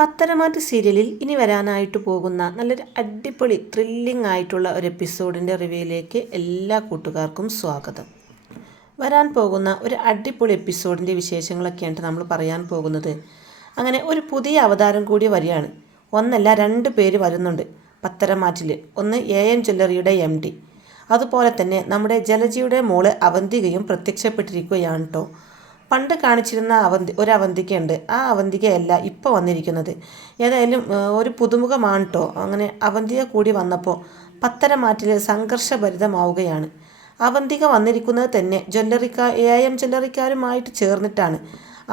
പത്തരമാറ്റ് സീരിയലിൽ ഇനി വരാനായിട്ട് പോകുന്ന നല്ലൊരു അടിപൊളി ത്രില്ലിംഗ് ആയിട്ടുള്ള ഒരു എപ്പിസോഡിന്റെ റിവ്യൂയിലേക്ക് എല്ലാ കൂട്ടുകാർക്കും സ്വാഗതം. വരാൻ പോകുന്ന ഒരു അടിപൊളി എപ്പിസോഡിന്റെ വിശേഷങ്ങളൊക്കെയാണ് നമ്മൾ പറയാൻ പോകുന്നത് അങ്ങനെ ഒരു പുതിയ അവതാരം കൂടി വരികയാണ്. ഒന്നല്ല രണ്ട് പേര് വരുന്നുണ്ട് പത്തരമാറ്റിൽ ഒന്ന് എ എം ജ്വല്ലറിയുടെ എം ഡി അതുപോലെ തന്നെ നമ്മുടെ ജലജിയുടെ മോൾ അവന്തികയും പ്രത്യക്ഷപ്പെട്ടിരിക്കുകയാണ് കേട്ടോ പണ്ട് കാണിച്ചിരുന്ന അവന്തി ഒരു അവന്തികയുണ്ട് ആ അവന്തികയല്ല ഇപ്പോൾ വന്നിരിക്കുന്നത്. ഏതായാലും ഒരു പുതുമുഖമാണ് കേട്ടോ അങ്ങനെ അവന്തിക കൂടി വന്നപ്പോൾ പത്തരമാറ്റിൽ സംഘർഷഭരിതമാവുകയാണ്. അവന്തിക വന്നിരിക്കുന്നത് തന്നെ ജ്വല്ലറിക്കാർ എ എം ജ്വല്ലറിക്കാരുമായിട്ട് ചേർന്നിട്ടാണ്.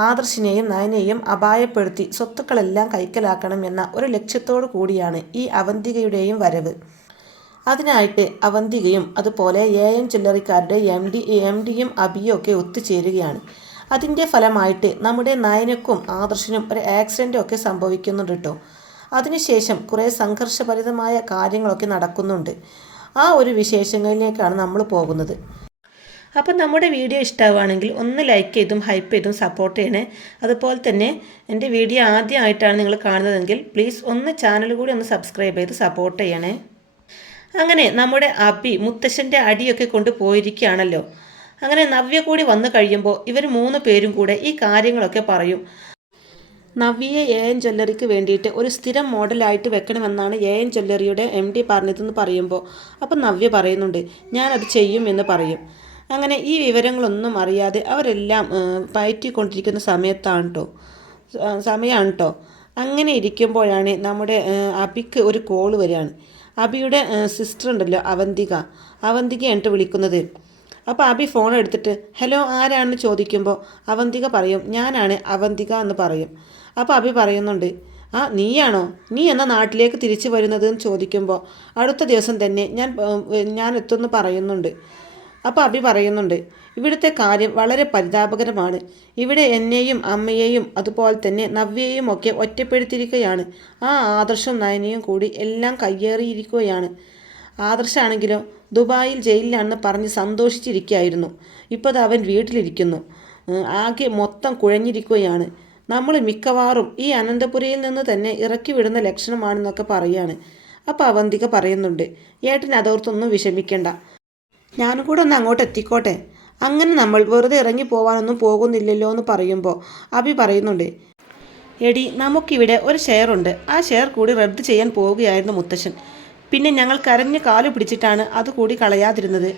ആദർശിനെയും നയനെയും അപായപ്പെടുത്തി സ്വത്തുക്കളെല്ലാം കൈക്കലാക്കണം എന്ന ഒരു ലക്ഷ്യത്തോടു കൂടിയാണ് ഈ അവന്തികയുടെയും വരവ്. അതിനായിട്ട് അവന്തികയും അതുപോലെ എ എം ചില്ലറിക്കാരുടെ എം ഡി എം ഡിയും അബിയും ഒക്കെ ഒത്തുചേരുകയാണ്. അതിന്റെ ഫലമായിട്ട് നമ്മുടെ നയനക്കും ആദർശനും ഒരു ആക്സിഡന്റ് ഒക്കെ സംഭവിക്കുന്നുണ്ട് കേട്ടോ അതിനുശേഷം കുറേ സംഘർഷഭരിതമായ കാര്യങ്ങളൊക്കെ നടക്കുന്നുണ്ട്. ആ ഒരു വിശേഷങ്ങളിലേക്കാണ് നമ്മൾ പോകുന്നത്. അപ്പം നമ്മുടെ വീഡിയോ ഇഷ്ടമാവുകയാണെങ്കിൽ ഒന്ന് ലൈക്ക് ചെയ്തും ഹൈപ്പ് ചെയ്തും സപ്പോർട്ട് ചെയ്യണേ. അതുപോലെ തന്നെ എന്റെ വീഡിയോ ആദ്യമായിട്ടാണ് നിങ്ങൾ കാണുന്നതെങ്കിൽ പ്ലീസ് ഒന്ന് ചാനൽ കൂടി ഒന്ന് സബ്സ്ക്രൈബ് ചെയ്ത് സപ്പോർട്ട് ചെയ്യണേ. അങ്ങനെ നമ്മുടെ അബി മുത്തശ്ശന്റെ അടിയൊക്കെ കൊണ്ട് പോയിരിക്കുകയാണല്ലോ. അങ്ങനെ നവ്യ കൂടി വന്നു കഴിയുമ്പോൾ ഇവർ മൂന്ന് പേരും കൂടെ ഈ കാര്യങ്ങളൊക്കെ പറയും. നവ്യയെ എ എൻ ജ്വല്ലറിക്ക് വേണ്ടിയിട്ട് ഒരു സ്ഥിരം മോഡലായിട്ട് വെക്കണമെന്നാണ് എ എൻ ജ്വല്ലറിയുടെ എം ഡി പറഞ്ഞതെന്ന് പറയുമ്പോൾ. അപ്പം നവ്യ പറയുന്നുണ്ട് ഞാനത് ചെയ്യും എന്ന് പറയും. അങ്ങനെ ഈ വിവരങ്ങളൊന്നും അറിയാതെ അവരെല്ലാം പയറ്റിക്കൊണ്ടിരിക്കുന്ന സമയത്താണ് കേട്ടോ സമയമാണ് കേട്ടോ അങ്ങനെ ഇരിക്കുമ്പോഴാണ് നമ്മുടെ അബിക്ക് ഒരു കോൾ വരികയാണ്. അബിയുടെ സിസ്റ്റർ ഉണ്ടല്ലോ അവന്തിക അവന്തിക. അവന്തികയാണ് വിളിക്കുന്നത്. അപ്പോൾ അബി ഫോൺ എടുത്തിട്ട് ഹലോ ആരാണെന്ന് ചോദിക്കുമ്പോൾ അവന്തിക പറയും ഞാനാണ് അവന്തിക എന്ന് പറയും. അപ്പോൾ അബി പറയുന്നുണ്ട് ആ നീയാണോ? നീ എന്ന നാട്ടിലേക്ക് തിരിച്ചു വരുന്നത് എന്ന് ചോദിക്കുമ്പോൾ അടുത്ത ദിവസം തന്നെ ഞാൻ ഞാൻ എത്തുമെന്ന് പറയുന്നുണ്ട്. അപ്പോൾ അബി പറയുന്നുണ്ട് ഇവിടുത്തെ കാര്യം വളരെ പരിതാപകരമാണ്. ഇവിടെ എന്നെയും അമ്മയെയും അതുപോലെ തന്നെ നവ്യയെയും ഒക്കെ ഒറ്റപ്പെടുത്തിയിരിക്കുകയാണ്. ആ ആദർശവും നയനയും കൂടി എല്ലാം കയ്യേറിയിരിക്കുകയാണ്. ആദർശാണെങ്കിലോ ദുബായിൽ ജയിലിലാണെന്ന് പറഞ്ഞ് സന്തോഷിച്ചിരിക്കുകയായിരുന്നു. ഇപ്പോൾ അത് അവൻ വീട്ടിലിരിക്കുന്നു. ആകെ മൊത്തം കുഴഞ്ഞിരിക്കുകയാണ്. നമ്മൾ മിക്കവാറും ഈ അനന്തപുരയിൽ നിന്ന് തന്നെ ഇറക്കി വിടുന്ന ലക്ഷണമാണെന്നൊക്കെ പറയാണ്. അപ്പോൾ അവന്തിക പറയുന്നുണ്ട് ഏട്ടൻ അതോർത്തൊന്നും വിഷമിക്കേണ്ട. ഞാനും കൂടെ ഒന്ന് അങ്ങോട്ട് എത്തിക്കോട്ടെ. അങ്ങനെ നമ്മൾ വെറുതെ ഇറങ്ങി പോവാനൊന്നും പോകുന്നില്ലല്ലോ എന്ന് പറയുമ്പോൾ അഭി പറയുന്നുണ്ട് എടി നമുക്കിവിടെ ഒരു ഷെയർ ഉണ്ട് ആ ഷെയർ കൂടി റദ്ദ് ചെയ്യാൻ പോവുകയായിരുന്നു മുത്തശ്ശൻ. പിന്നെ ഞങ്ങൾ കരഞ്ഞ് കാലു പിടിച്ചിട്ടാണ് അത് കൂടി കളയാതിരുന്നത്.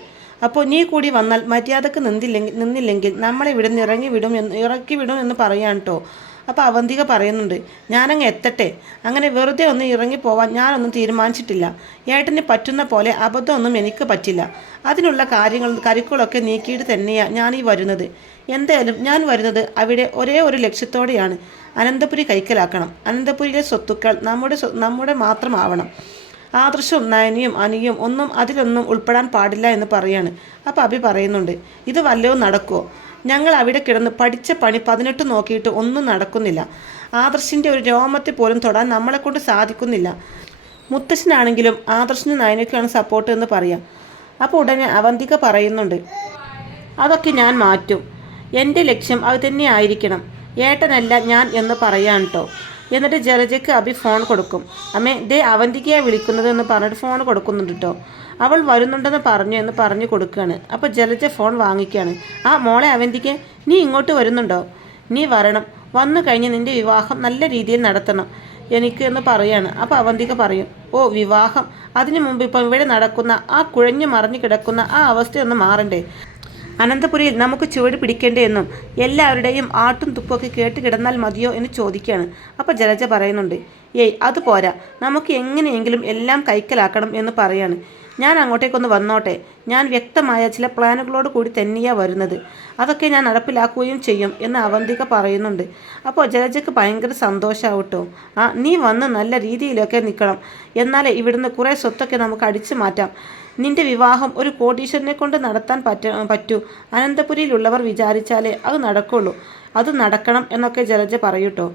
അപ്പോൾ നീ കൂടി വന്നാൽ മര്യാദയ്ക്ക് നിന്നില്ലെങ്കിൽ നിന്നില്ലെങ്കിൽ നമ്മളെ ഇവിടെ നിന്ന് ഇറങ്ങി വിടും എന്ന് ഇറക്കി വിടും എന്ന് പറയാൻ കേട്ടോ അപ്പോൾ അവന്തിക പറയുന്നുണ്ട് ഞാനങ്ങ് എത്തട്ടെ. അങ്ങനെ വെറുതെ ഒന്ന് ഇറങ്ങിപ്പോവാൻ ഞാനൊന്നും തീരുമാനിച്ചിട്ടില്ല. ഏട്ടന് പറ്റുന്ന പോലെ അബദ്ധമൊന്നും എനിക്ക് പറ്റില്ല. അതിനുള്ള കാര്യങ്ങൾ കരുക്കളൊക്കെ നീക്കിയിട്ട് തന്നെയാണ് ഞാൻ വരുന്നത്. എന്തായാലും ഞാൻ വരുന്നത് അവിടെ ഒരേ ഒരു ലക്ഷ്യത്തോടെയാണ്. അനന്തപുരി കൈക്കലാക്കണം. അനന്തപുരിയിലെ സ്വത്തുക്കൾ നമ്മുടെ നമ്മുടെ മാത്രമാവണം. ആദർശവും നയനിയും അനിയും ഒന്നും അതിലൊന്നും ഉൾപ്പെടാൻ പാടില്ല എന്ന് പറയാണ്. അപ്പോൾ അഭി പറയുന്നുണ്ട് ഇത് വല്ലതും നടക്കുമോ ഞങ്ങൾ അവിടെ കിടന്ന് പഠിച്ച പണി പതിനെട്ട് നോക്കിയിട്ട് ഒന്നും നടക്കുന്നില്ല. ആദർശിന്റെ ഒരു രോമത്തെ പോലും തൊടാൻ നമ്മളെക്കൊണ്ട് സാധിക്കുന്നില്ല. മുത്തശ്ശനാണെങ്കിലും ആദർശിന് നയനയ്ക്കാണ് സപ്പോർട്ട് എന്ന് പറയാം. അപ്പോൾ ഉടനെ അവന്തിക പറയുന്നുണ്ട് അതൊക്കെ ഞാൻ മാറ്റും. എന്റെ ലക്ഷ്യം അത് തന്നെ ആയിരിക്കണം ഏട്ടനല്ല ഞാൻ എന്ന് പറയാൻ കേട്ടോ എന്നിട്ട് ജലജയ്ക്ക് അഭി ഫോൺ കൊടുക്കും. അമ്മേ ദേ അവന്തികയാണ് വിളിക്കുന്നത് എന്ന് പറഞ്ഞിട്ട് ഫോൺ കൊടുക്കുന്നുണ്ട് കേട്ടോ അവൾ വരുന്നുണ്ടെന്ന് പറഞ്ഞു എന്ന് പറഞ്ഞു കൊടുക്കുകയാണ്. അപ്പോൾ ജലജ ഫോൺ വാങ്ങിക്കുകയാണ്. ആ മോളെ അവന്തിക്ക് നീ ഇങ്ങോട്ട് വരുന്നുണ്ടോ? നീ വരണം. വന്നു കഴിഞ്ഞ് നിന്റെ വിവാഹം നല്ല രീതിയിൽ നടത്തണം. എനിക്ക് എന്ന് പറയാണ്. അപ്പോൾ അവന്തിക പറയും. ഓ വിവാഹം? അതിനു മുമ്പ് ഇപ്പം ഇവിടെ നടക്കുന്ന ആ കുഴഞ്ഞു മറിഞ്ഞു കിടക്കുന്ന ആ അവസ്ഥയൊന്ന് മാറണ്ടേ. അനന്തപുരിയിൽ നമുക്ക് ചുവട് പിടിക്കേണ്ടേ എന്നും എല്ലാവരുടെയും ആട്ടും തുപ്പൊക്കെ കേട്ട് കിടന്നാൽ മതിയോ എന്ന് ചോദിക്കുകയാണ്. അപ്പോൾ ജലജ പറയുന്നുണ്ട് ഏയ് അത് പോരാ. നമുക്ക് എങ്ങനെയെങ്കിലും എല്ലാം കൈക്കലാക്കണം എന്ന് പറയാണ്. ഞാൻ അങ്ങോട്ടേക്കൊന്ന് വന്നോട്ടെ. ഞാൻ വ്യക്തമായ ചില പ്ലാനുകളോട് കൂടി തന്നെയാണ് വരുന്നത്. അതൊക്കെ ഞാൻ നടപ്പിലാക്കുകയും ചെയ്യും എന്ന് അവന്തിക പറയുന്നുണ്ട്. അപ്പോൾ ജലജയ്ക്ക് ഭയങ്കര സന്തോഷമാവട്ടോ ആ നീ വന്ന് നല്ല രീതിയിലൊക്കെ നിൽക്കണം എന്നാലേ ഇവിടുന്ന് കുറേ സ്വത്തൊക്കെ നമുക്ക് അടിച്ചു മാറ്റാം. നിന്റെ വിവാഹം ഒരു കോടീശ്വരനെ കൊണ്ട് നടത്താൻ പറ്റ പറ്റൂ. അനന്തപുരിയിലുള്ളവർ വിചാരിച്ചാലേ അത് നടക്കുള്ളൂ. അത് നടക്കണം എന്നൊക്കെ ജലജ പറയൂട്ടോ.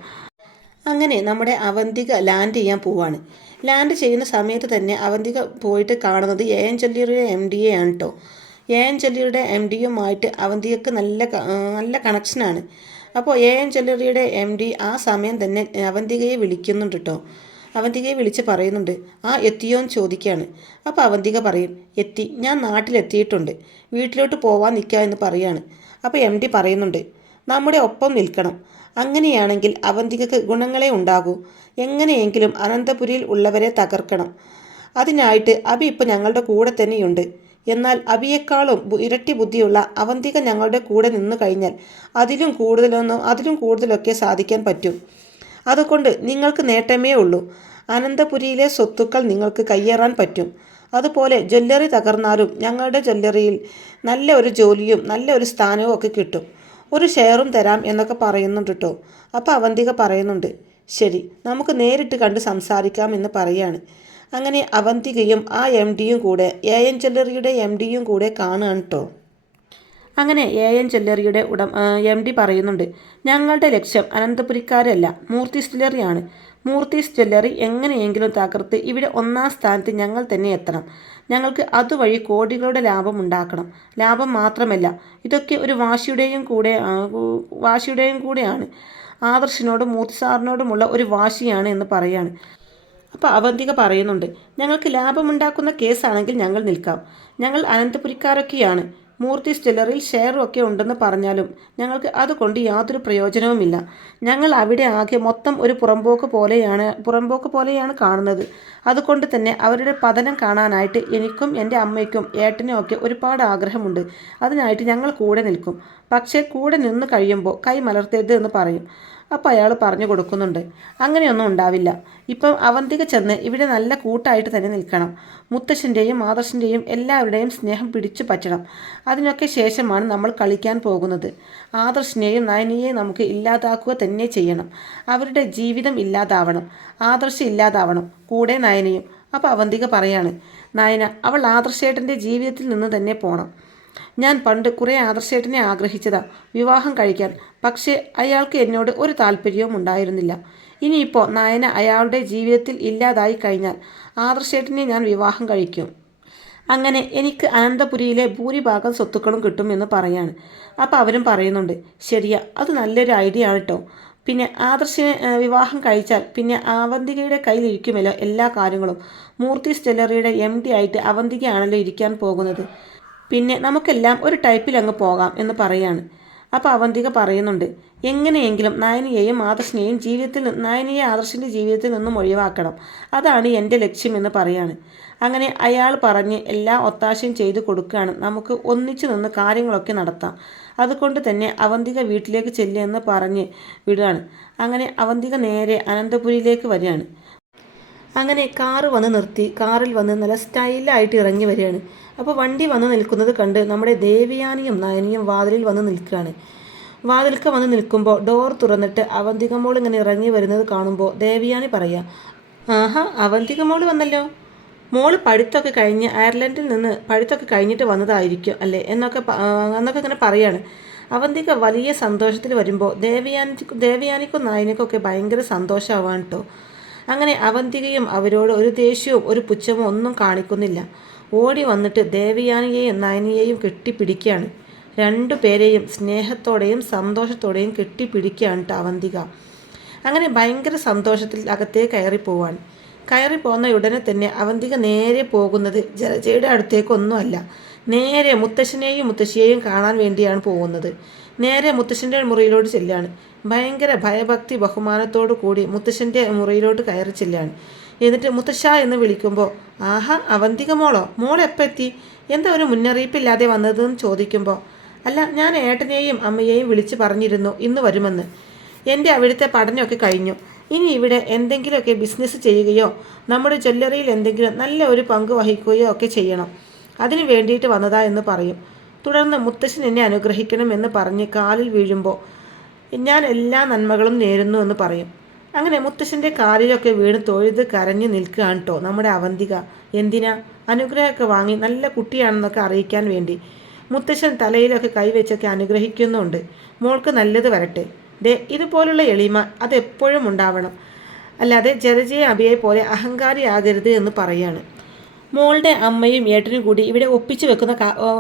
അങ്ങനെ നമ്മുടെ അവന്തിക ലാൻഡ് ചെയ്യാൻ പോവാണ്. ലാൻഡ് ചെയ്യുന്ന സമയത്ത് തന്നെ അവന്തിക പോയിട്ട് കാണുന്നത് എ. എൻ. ചൊല്ലിയുടെ എം. ഡി. എ. ആണ് കേട്ടോ എ. എൻ. ചൊല്ലിയുടെ എം. അവന്തികക്ക് നല്ല നല്ല കണക്ഷനാണ് അപ്പോൾ എ. എൻ. ചൊല്ലിയുടെ എം. ഡി ആ സമയം തന്നെ അവന്തികയെ വിളിക്കുന്നുണ്ട് കേട്ടോ അവന്തികയെ വിളിച്ച് പറയുന്നുണ്ട്. ആ എത്തിയോ എന്ന് ചോദിക്കുകയാണ് അപ്പോൾ അവന്തിക പറയും എത്തി. ഞാൻ നാട്ടിലെത്തിയിട്ടുണ്ട്. വീട്ടിലോട്ട് പോവാൻ നിൽക്കുക എന്ന് പറയാണ്. അപ്പോൾ എം ഡി പറയുന്നുണ്ട് നമ്മുടെ ഒപ്പം നിൽക്കണം. അങ്ങനെയാണെങ്കിൽ അവന്തികക്ക് ഗുണങ്ങളെ ഉണ്ടാകൂ. എങ്ങനെയെങ്കിലും അനന്തപുരിയിൽ ഉള്ളവരെ തകർക്കണം. അതിനായിട്ട് അബി ഇപ്പോൾ ഞങ്ങളുടെ കൂടെ തന്നെയുണ്ട്. എന്നാൽ അബിയേക്കാളും ഇരട്ടി ബുദ്ധിയുള്ള അവന്തിക ഞങ്ങളുടെ കൂടെ നിന്നു കഴിഞ്ഞാൽ അതിലും കൂടുതലൊന്നും അതിലും കൂടുതലൊക്കെ സാധിക്കാൻ പറ്റും. അതുകൊണ്ട് നിങ്ങൾക്ക് നേട്ടമേ ഉള്ളൂ. അനന്തപുരിയിലെ സ്വത്തുക്കൾ നിങ്ങൾക്ക് കയ്യേറാൻ പറ്റും. അതുപോലെ ജ്വല്ലറി തകർന്നാലും ഞങ്ങളുടെ ജ്വല്ലറിയിൽ നല്ല ഒരു ജോലിയും നല്ല ഒരു സ്ഥാനവും ഒക്കെ കിട്ടും. ഒരു ഷെയറും തരാം എന്നൊക്കെ പറയുന്നുണ്ട് കേട്ടോ അപ്പോൾ അവന്തിക പറയുന്നുണ്ട് ശരി നമുക്ക് നേരിട്ട് കണ്ട് സംസാരിക്കാം എന്ന് പറയാണ്. അങ്ങനെ അവന്തികയും ആ എം ഡിയും കൂടെ എ എൻ ജ്വല്ലറിയുടെ എം ഡിയും കൂടെ കാണുകയാണ് കേട്ടോ അങ്ങനെ എ എൻ ജ്വല്ലറിയുടെ ഉടം എം ഡി പറയുന്നുണ്ട് ഞങ്ങളുടെ ലക്ഷ്യം അനന്തപുരിക്കാരല്ല മൂർത്തി ജ്വല്ലറിയാണ് മൂർത്തീസ് ജ്വല്ലറി എങ്ങനെയെങ്കിലും തകർത്ത് ഇവിടെ ഒന്നാം സ്ഥാനത്ത് ഞങ്ങൾ തന്നെ എത്തണം. ഞങ്ങൾക്ക് അതുവഴി കോടികളുടെ ലാഭം ഉണ്ടാക്കണം. ലാഭം മാത്രമല്ല ഇതൊക്കെ ഒരു വാശിയുടെയും കൂടെ വാശിയുടെയും കൂടെയാണ്. ആദർശിനോടും മൂർത്തി സാറിനോടുമുള്ള ഒരു വാശിയാണ് എന്ന് പറയാണ്. അപ്പോൾ അവന്തിക പറയുന്നുണ്ട് ഞങ്ങൾക്ക് ലാഭമുണ്ടാക്കുന്ന കേസാണെങ്കിൽ ഞങ്ങൾ നിൽക്കാം. ഞങ്ങൾ അനന്തപുരിക്കാരൊക്കെയാണ്. മൂർത്തി സ്റ്റില്ലറിൽ ഷെയറും ഒക്കെ ഉണ്ടെന്ന് പറഞ്ഞാലും ഞങ്ങൾക്ക് അതുകൊണ്ട് യാതൊരു പ്രയോജനവുമില്ല. ഞങ്ങൾ അവിടെ ആകെ മൊത്തം ഒരു പുറമ്പോക്ക് പോലെയാണ് പുറമ്പോക്ക് പോലെയാണ് കാണുന്നത്. അതുകൊണ്ട് തന്നെ അവരുടെ പതനം കാണാനായിട്ട് എനിക്കും എന്റെ അമ്മയ്ക്കും ഏട്ടനും ഒക്കെ ഒരുപാട് ആഗ്രഹമുണ്ട്. അതിനായിട്ട് ഞങ്ങൾ കൂടെ നിൽക്കും. പക്ഷേ കൂടെ നിന്ന് കഴിയുമ്പോൾ കൈ മലർത്തരുത് എന്ന് പറയും. അപ്പോൾ അയാൾ പറഞ്ഞു കൊടുക്കുന്നുണ്ട്. അങ്ങനെയൊന്നും ഉണ്ടാവില്ല. ഇപ്പം അവന്തിക ചെന്ന് ഇവിടെ നല്ല കൂട്ടായിട്ട് തന്നെ നിൽക്കണം. മുത്തശ്ശന്റെയും മാതശ്ശന്റെയും എല്ലാവരുടെയും സ്നേഹം പിടിച്ചു പറ്റണം. അതിനൊക്കെ ശേഷമാണ് നമ്മൾ കളിക്കാൻ പോകുന്നത്. ആദർശിനെയും നയനിയെയും നമുക്ക് ഇല്ലാതാക്കുക തന്നെ ചെയ്യണം. അവരുടെ ജീവിതം ഇല്ലാതാവണം. ആദർശം ഇല്ലാതാവണം. കൂടെ നയനയും. അപ്പോൾ അവന്തിക പറയാണ് നയന അവൾ ആദർശേട്ടന്റെ ജീവിതത്തിൽ നിന്ന് തന്നെ പോകണം ഞാൻ പണ്ട് കുറേ ആദർശേട്ടനെ ആഗ്രഹിച്ചതാ വിവാഹം കഴിക്കാൻ. പക്ഷേ അയാൾക്ക് എന്നോട് ഒരു താല്പര്യവും ഉണ്ടായിരുന്നില്ല. ഇനിയിപ്പോൾ നയന അയാളുടെ ജീവിതത്തിൽ ഇല്ലാതായി കഴിഞ്ഞാൽ ആദർശേട്ടനെ ഞാൻ വിവാഹം കഴിക്കും. അങ്ങനെ എനിക്ക് അനന്തപുരിയിലെ ഭൂരിഭാഗം സ്വത്തുക്കളും കിട്ടുമെന്ന് പറയാണ്. അപ്പോൾ അവരും പറയുന്നുണ്ട് ശരിയാ അത് നല്ലൊരു ഐഡിയ ആണ് കേട്ടോ പിന്നെ ആദർശിനെ വിവാഹം കഴിച്ചാൽ പിന്നെ അവന്തികയുടെ കയ്യിലിരിക്കുമല്ലോ എല്ലാ കാര്യങ്ങളും. മൂർത്തി സ്റ്റെല്ലറിയുടെ എം ഡി ആയിട്ട് അവന്തികയാണല്ലോ ഇരിക്കാൻ പോകുന്നത്. പിന്നെ നമുക്കെല്ലാം ഒരു ടൈപ്പിൽ അങ്ങ് പോകാം എന്ന് പറയാണ്. അപ്പോൾ അവന്തിക പറയുന്നുണ്ട് എങ്ങനെയെങ്കിലും നയനിയെയും ആദർശിനെയും ജീവിതത്തിൽ നിന്ന് നയനിയെ ആദർശിന്റെ ജീവിതത്തിൽ നിന്നും ഒഴിവാക്കണം. അതാണ് എന്റെ ലക്ഷ്യമെന്ന് പറയാണ്. അങ്ങനെ അയാൾ പറഞ്ഞ് എല്ലാ ഒത്താശയും ചെയ്തു കൊടുക്കുകയാണ്. നമുക്ക് ഒന്നിച്ചു നിന്ന് കാര്യങ്ങളൊക്കെ നടത്താം. അതുകൊണ്ട് തന്നെ അവന്തിക വീട്ടിലേക്ക് ചെല്ലുമെന്ന് പറഞ്ഞ് വിടുകയാണ്. അങ്ങനെ അവന്തിക നേരെ അനന്തപുരിയിലേക്ക് വരികയാണ്. അങ്ങനെ കാറ് വന്ന് നിർത്തി കാറിൽ വന്ന് നല്ല സ്റ്റൈലായിട്ട് ഇറങ്ങി വരികയാണ്. അപ്പോൾ വണ്ടി വന്ന് നിൽക്കുന്നത് കണ്ട് നമ്മുടെ ദേവിയാനിയും നയനിയും വാതിലിൽ വന്ന് നിൽക്കുകയാണ്. വാതിൽക്ക് വന്ന് നിൽക്കുമ്പോൾ ഡോർ തുറന്നിട്ട് അവന്തികമോൾ ഇങ്ങനെ ഇറങ്ങി വരുന്നത് കാണുമ്പോൾ ദേവിയാനി പറയാം ആഹാ അവന്തികമോൾ വന്നല്ലോ. മോൾ പഴുത്തൊക്കെ കഴിഞ്ഞ് അയർലൻഡിൽ നിന്ന് പഴുത്തൊക്കെ കഴിഞ്ഞിട്ട് വന്നതായിരിക്കും അല്ലേ? എന്നൊക്കെ എന്നൊക്കെ ഇങ്ങനെ പറയാണ്. അവന്തിക വലിയ സന്തോഷത്തിൽ വരുമ്പോൾ ദേവിയാനിക്കും ദേവിയാനിക്കും ദേവയാനിക്കും നായനിക്കൊക്കെ ഭയങ്കര സന്തോഷമാവാണ് കേട്ടോ. അങ്ങനെ അവന്തികയും അവരോട് ഒരു ദേഷ്യവും ഒരു പുച്ഛമോ ഒന്നും കാണിക്കുന്നില്ല. ഓടി വന്നിട്ട് ദേവയാനിയെയും നയനിയെയും കെട്ടിപ്പിടിക്കുകയാണ്. രണ്ടു പേരെയും സ്നേഹത്തോടെയും സന്തോഷത്തോടെയും കെട്ടിപ്പിടിക്കുകയാണ് അവന്തിക. അങ്ങനെ ഭയങ്കര സന്തോഷത്തിൽ അകത്തേ കയറി പോവാൻ കയറി പോകുന്ന ഉടനെ തന്നെ അവന്തിക നേരെ പോകുന്നത് ജലജയുടെ അടുത്തേക്കൊന്നുമല്ല. നേരെ മുത്തശ്ശനെയും മുത്തശ്ശിയെയും കാണാൻ വേണ്ടിയാണ് പോകുന്നത്. നേരെ മുത്തശ്ശന്റെ മുറിയിലോട്ട് ചെല്ലാണ്. ഭയങ്കര ഭയഭക്തി ബഹുമാനത്തോടു കൂടി മുത്തശ്ശന്റെ മുറിയിലോട്ട് കയറി ചെല്ലാണ്. എന്നിട്ട് മുത്തശ്ശ എന്ന് വിളിക്കുമ്പോൾ ആഹാ അവന്തിക മോളോ മോൾ എപ്പോൾ എത്തി എന്താ ഒരു മുന്നറിയിപ്പില്ലാതെ വന്നതെന്ന് ചോദിക്കുമ്പോൾ അല്ല ഞാൻ ഏട്ടനെയും അമ്മയെയും വിളിച്ച് പറഞ്ഞിരുന്നു ഇന്ന് വരുമെന്ന്. എന്റെ അവിടുത്തെ പഠനമൊക്കെ കഴിഞ്ഞു. ഇനി ഇവിടെ എന്തെങ്കിലുമൊക്കെ ബിസിനസ് ചെയ്യുകയോ നമ്മുടെ ജ്വല്ലറിയിൽ എന്തെങ്കിലും നല്ല ഒരു പങ്ക് വഹിക്കുകയോ ഒക്കെ ചെയ്യണം. അതിന് വേണ്ടിയിട്ട് വന്നതാ എന്ന് പറയും. തുടർന്ന് മുത്തശ്ശൻ എന്നെ അനുഗ്രഹിക്കണം എന്ന് പറഞ്ഞ് കാലിൽ വീഴുമ്പോൾ ഞാൻ എല്ലാ നന്മകളും നേരുന്നു എന്ന് പറയും. അങ്ങനെ മുത്തശ്ശന്റെ കാലിലൊക്കെ വീണ് തൊഴുത് കരഞ്ഞു നിൽക്കുകയാണ് കേട്ടോ നമ്മുടെ അവന്തിക. എന്തിനാ? അനുഗ്രഹമൊക്കെ വാങ്ങി നല്ല കുട്ടിയാണെന്നൊക്കെ അറിയിക്കാൻ വേണ്ടി. മുത്തശ്ശൻ തലയിലൊക്കെ കൈവച്ചൊക്കെ അനുഗ്രഹിക്കുന്നുണ്ട്. മോൾക്ക് നല്ലത് വരട്ടെ. ദേ ഇതുപോലുള്ള എളിമ അതെപ്പോഴും ഉണ്ടാവണം. അല്ലാതെ ജലജയ അബിയെ പോലെ അഹങ്കാരിയാകരുത് എന്ന് പറയാണ്. മോളുടെ അമ്മയും ഏട്ടനും കൂടി ഇവിടെ ഒപ്പിച്ചു വെക്കുന്ന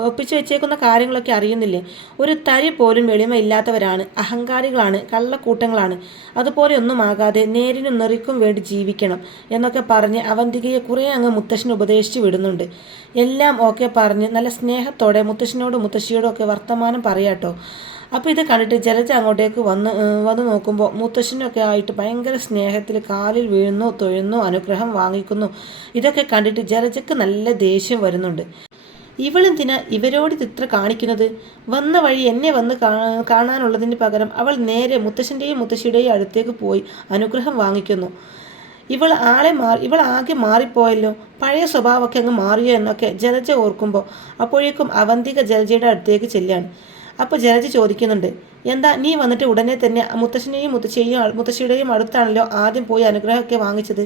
ഒപ്പിച്ചു വെച്ചേക്കുന്ന കാര്യങ്ങളൊക്കെ അറിയുന്നില്ലേ? ഒരു തരി പോലും എളിമയില്ലാത്തവരാണ് അഹങ്കാരികളാണ്. കള്ളക്കൂട്ടങ്ങളാണ്. അതുപോലെ ഒന്നും ആകാതെ നേരിനും നെറിക്കും വേണ്ടി ജീവിക്കണം എന്നൊക്കെ പറഞ്ഞ് അവന്തികയെ കുറേ അങ്ങ് മുത്തശ്ശൻ ഉപദേശിച്ചു വിടുന്നുണ്ട്. എല്ലാം ഓക്കെ പറഞ്ഞ് നല്ല സ്നേഹത്തോടെ മുത്തശ്ശനോടും മുത്തശ്ശിയോടും ഒക്കെ വർത്തമാനം പറയാട്ടോ. അപ്പോൾ ഇത് കണ്ടിട്ട് ജലജ അങ്ങോട്ടേക്ക് വന്ന് വന്ന് നോക്കുമ്പോൾ മുത്തശ്ശനൊക്കെ ആയിട്ട് ഭയങ്കര സ്നേഹത്തിൽ കാലിൽ വീഴുന്നു തൊഴുന്നു അനുഗ്രഹം വാങ്ങിക്കുന്നു. ഇതൊക്കെ കണ്ടിട്ട് ജലജയ്ക്ക് നല്ല ദേഷ്യം വരുന്നുണ്ട്. ഇവളെന്തിനാ ഇവരോട് ഇത് ഇത്ര കാണിക്കുന്നത്? വന്ന വഴി എന്നെ വന്ന് കാണാനുള്ളതിന് പകരം അവൾ നേരെ മുത്തശ്ശന്റെയും മുത്തശ്ശിയുടെയും അടുത്തേക്ക് പോയി അനുഗ്രഹം വാങ്ങിക്കുന്നു. ഇവൾ ആളെ മാറി ഇവൾ ആകെ മാറിപ്പോയല്ലോ. പഴയ സ്വഭാവമൊക്കെ അങ്ങ് മാറിയോ എന്നൊക്കെ ജലജ ഓർക്കുമ്പോൾ അപ്പോഴേക്കും അവന്തിക ജലജയുടെ അടുത്തേക്ക് ചെല്ലാണ്. അപ്പോൾ ജനജി ചോദിക്കുന്നുണ്ട് എന്താ നീ വന്നിട്ട് ഉടനെ തന്നെ മുത്തശ്ശനെയും മുത്തശ്ശിയെയും മുത്തശ്ശിയുടെയും അടുത്താണല്ലോ ആദ്യം പോയി അനുഗ്രഹമൊക്കെ വാങ്ങിച്ചത്?